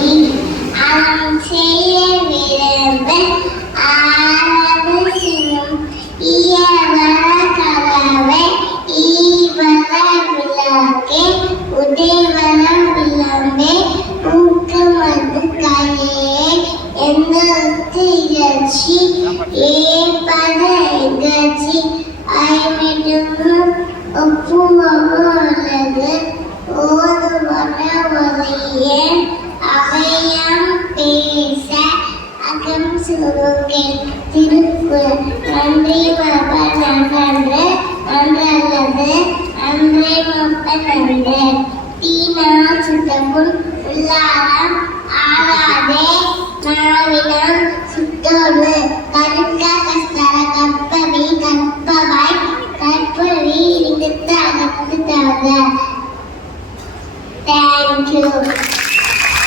கல்வி அறம் செய்ய விரும்ப ஆனது சினும் இயவர கலவை ஈவர விளக்கே உடைவர விளம்பே ஊக்கமது கையே எந்தத்து இகழ்ச்சி ஏற்பத இகழ்ச்சி ஐமிடும் ஒப்புவது ஓதுவன ஒளியேன் அவையம் பேச அகம் சுருங்கேன் திருக்குறள் நன்றி மப நன்றன்று நன்றல்லது நன்றே மொப்ப நன்று தீனா சுத்தமுன் உள்ளார